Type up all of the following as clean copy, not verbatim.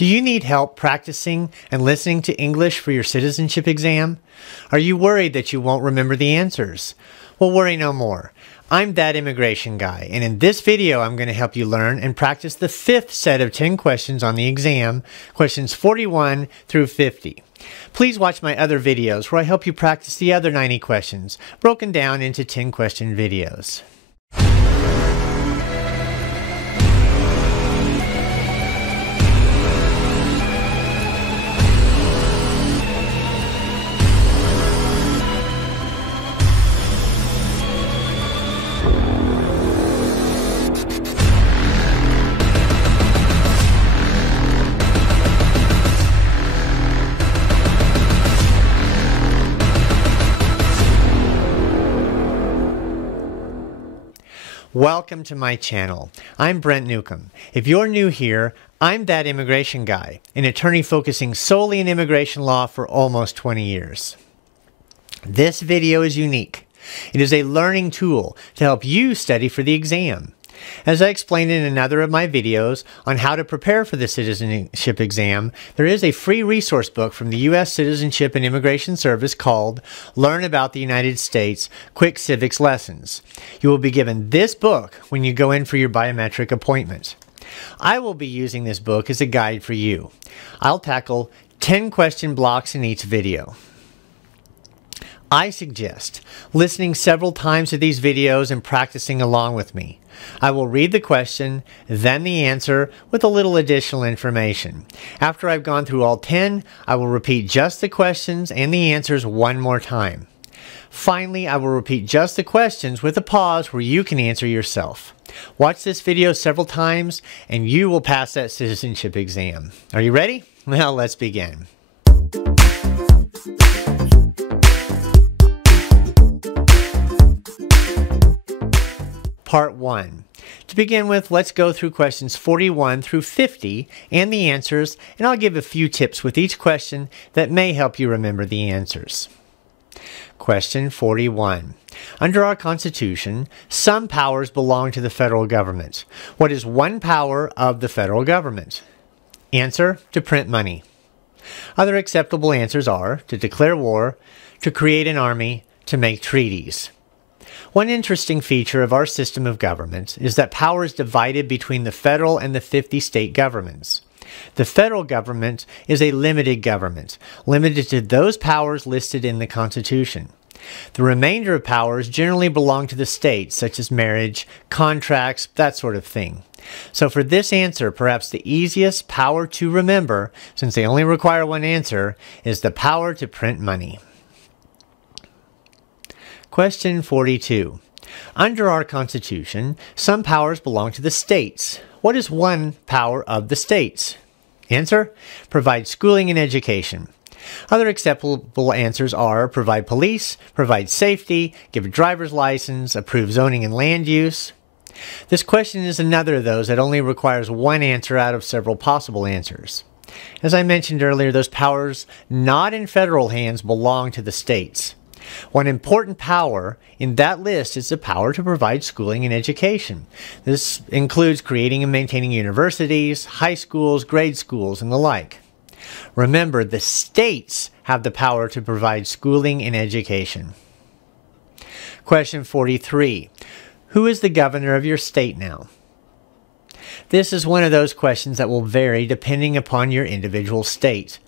Do you need help practicing and listening to English for your citizenship exam? Are you worried that you won't remember the answers? Well, worry no more. I'm That Immigration Guy, and in this video I'm going to help you learn and practice the fifth set of 10 questions on the exam, questions 41 through 50. Please watch my other videos where I help you practice the other 90 questions, broken down into 10-question videos. Welcome to my channel. I'm Brent Newcomb. If you're new here, I'm That Immigration Guy, an attorney focusing solely in immigration law for almost 20 years. This video is unique. It is a learning tool to help you study for the exam. As I explained in another of my videos on how to prepare for the citizenship exam, there is a free resource book from the U.S. Citizenship and Immigration Service called Learn About the United States Quick Civics Lessons. You will be given this book when you go in for your biometric appointment. I will be using this book as a guide for you. I'll tackle 10 question blocks in each video. I suggest listening several times to these videos and practicing along with me. I will read the question, then the answer with a little additional information. After I've gone through all 10, I will repeat just the questions and the answers one more time. Finally, I will repeat just the questions with a pause where you can answer yourself. Watch this video several times and you will pass that citizenship exam. Are you ready? Well, let's begin. Part 1. To begin with, let's go through questions 41 through 50 and the answers, and I'll give a few tips with each question that may help you remember the answers. Question 41. Under our Constitution, some powers belong to the federal government. What is one power of the federal government? Answer: to print money. Other acceptable answers are to declare war, to create an army, to make treaties. One interesting feature of our system of government is that power is divided between the federal and the 50 state governments. The federal government is a limited government, limited to those powers listed in the Constitution. The remainder of powers generally belong to the states, such as marriage, contracts, that sort of thing. So for this answer, perhaps the easiest power to remember, since they only require one answer, is the power to print money. Question 42. Under our Constitution, some powers belong to the states. What is one power of the states? Answer: provide schooling and education. Other acceptable answers are provide police, provide safety, give a driver's license, approve zoning and land use. This question is another of those that only requires one answer out of several possible answers. As I mentioned earlier, those powers not in federal hands belong to the states. One important power in that list is the power to provide schooling and education. This includes creating and maintaining universities, high schools, grade schools, and the like. Remember, the states have the power to provide schooling and education. Question 43. Who is the governor of your state now? This is one of those questions that will vary depending upon your individual state.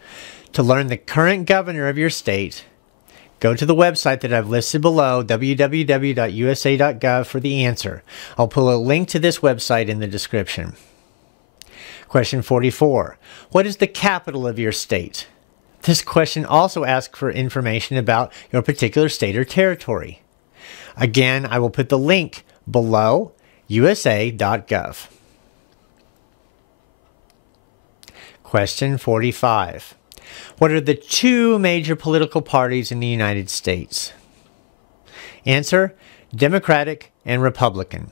To learn the current governor of your state, go to the website that I've listed below, www.usa.gov, for the answer. I'll put a link to this website in the description. Question 44. What is the capital of your state? This question also asks for information about your particular state or territory. Again, I will put the link below, usa.gov. Question 45. What are the two major political parties in the United States? Answer: Democratic and Republican.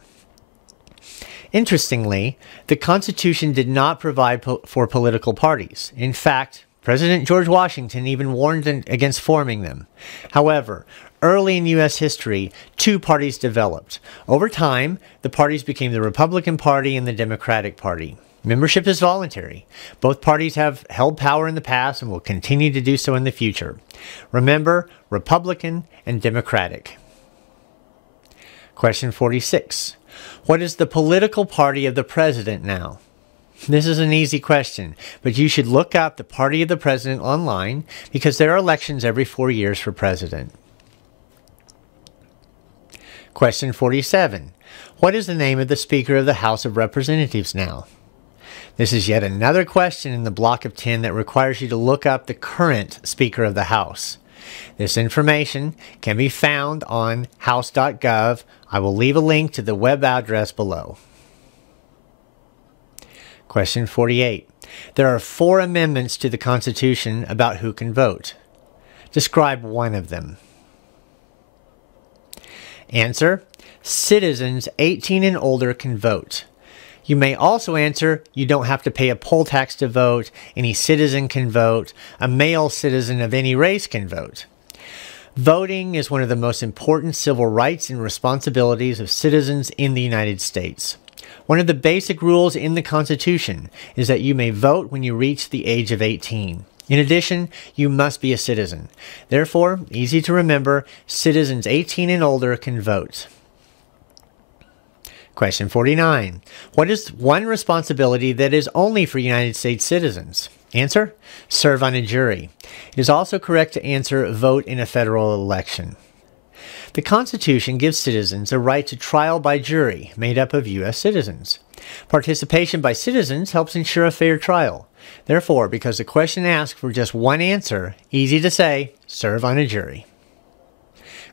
Interestingly, the Constitution did not provide for political parties. In fact, President George Washington even warned against forming them. However, early in U.S. history, two parties developed. Over time, the parties became the Republican Party and the Democratic Party. Membership is voluntary. Both parties have held power in the past and will continue to do so in the future. Remember, Republican and Democratic. Question 46. What is the political party of the president now? This is an easy question, but you should look up the party of the president online because there are elections every 4 years for president. Question 47. What is the name of the Speaker of the House of Representatives now? This is yet another question in the block of 10 that requires you to look up the current Speaker of the House. This information can be found on house.gov. I will leave a link to the web address below. Question 48. There are 4 amendments to the Constitution about who can vote. Describe one of them. Answer: citizens 18 and older can vote. You may also answer, you don't have to pay a poll tax to vote, any citizen can vote, a male citizen of any race can vote. Voting is one of the most important civil rights and responsibilities of citizens in the United States. One of the basic rules in the Constitution is that you may vote when you reach the age of 18. In addition, you must be a citizen. Therefore, easy to remember, citizens 18 and older can vote. Question 49. What is one responsibility that is only for United States citizens? Answer: serve on a jury. It is also correct to answer vote in a federal election. The Constitution gives citizens a right to trial by jury made up of U.S. citizens. Participation by citizens helps ensure a fair trial. Therefore, because the question asks for just one answer, easy to say, serve on a jury.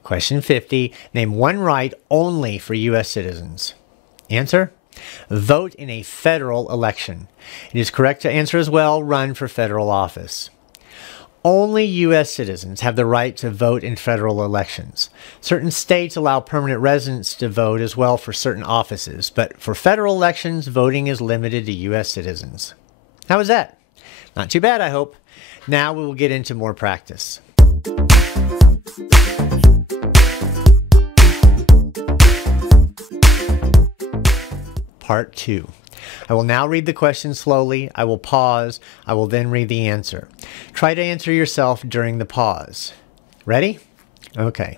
Question 50. Name one right only for U.S. citizens. Answer: vote in a federal election. It is correct to answer as well, run for federal office. Only U.S. citizens have the right to vote in federal elections. Certain states allow permanent residents to vote as well for certain offices, but for federal elections, voting is limited to U.S. citizens. How was that? Not too bad, I hope. Now we will get into more practice. Part 2. I will now read the question slowly. I will pause. I will then read the answer. Try to answer yourself during the pause. Ready? Okay.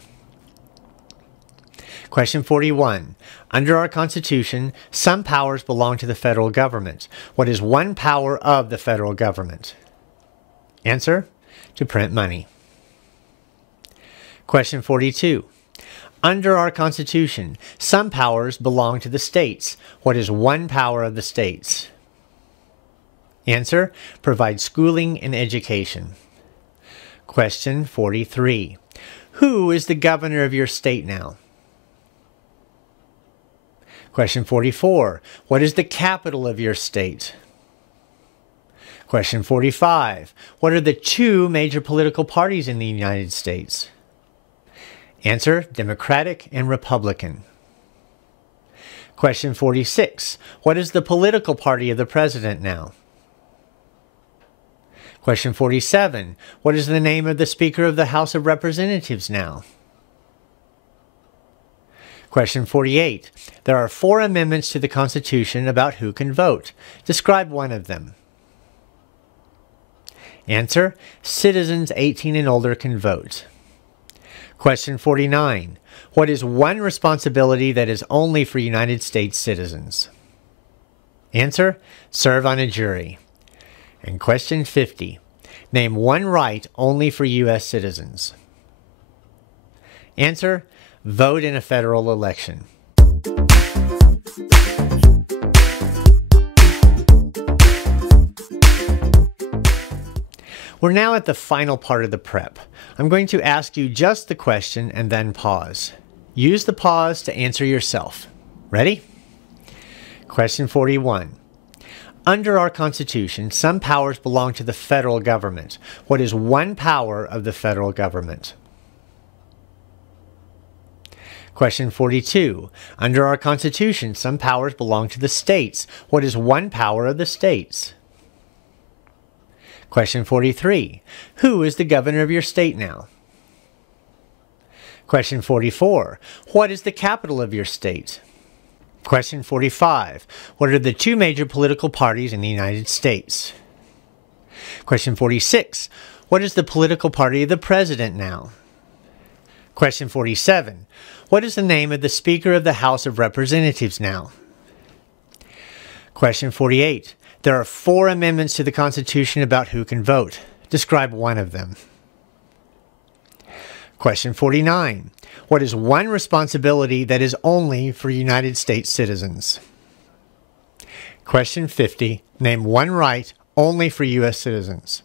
Question 41. Under our Constitution, some powers belong to the federal government. What is one power of the federal government? Answer: to print money. Question 42. Under our Constitution, some powers belong to the states. What is one power of the states? Answer: provide schooling and education. Question 43. Who is the governor of your state now? Question 44. What is the capital of your state? Question 45. What are the 2 major political parties in the United States? Answer: Democratic and Republican. Question 46. What is the political party of the president now? Question 47. What is the name of the Speaker of the House of Representatives now? Question 48. There are 4 amendments to the Constitution about who can vote. Describe one of them. Answer: citizens 18 and older can vote. Question 49. What is one responsibility that is only for United States citizens? Answer: serve on a jury. And question 50. Name one right only for U.S. citizens. Answer: vote in a federal election. We're now at the final part of the prep. I'm going to ask you just the question and then pause. Use the pause to answer yourself. Ready? Question 41. Under our Constitution, some powers belong to the federal government. What is one power of the federal government? Question 42. Under our Constitution, some powers belong to the states. What is one power of the states? Question 43. Who is the governor of your state now? Question 44. What is the capital of your state? Question 45. What are the two major political parties in the United States? Question 46. What is the political party of the president now? Question 47. What is the name of the Speaker of the House of Representatives now? Question 48. There are 4 amendments to the Constitution about who can vote. Describe one of them. Question 49. What is one responsibility that is only for United States citizens? Question 50. Name one right only for U.S. citizens.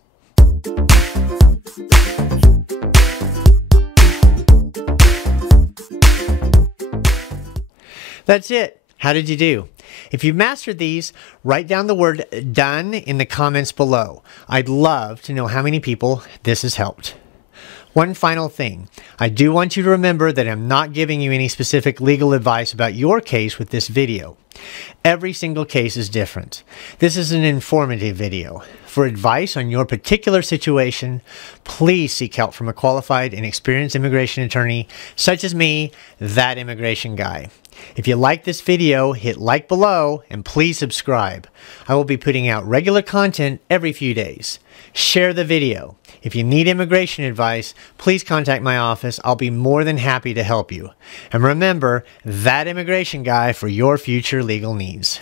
That's it. How did you do? If you've mastered these, write down the word done in the comments below. I'd love to know how many people this has helped. One final thing. I do want you to remember that I'm not giving you any specific legal advice about your case with this video. Every single case is different. This is an informative video. For advice on your particular situation, please seek help from a qualified and experienced immigration attorney such as me, that immigration guy. If you like this video, hit like below and please subscribe. I will be putting out regular content every few days. Share the video. If you need immigration advice, please contact my office. I'll be more than happy to help you. And remember, that immigration guy for your future legal needs.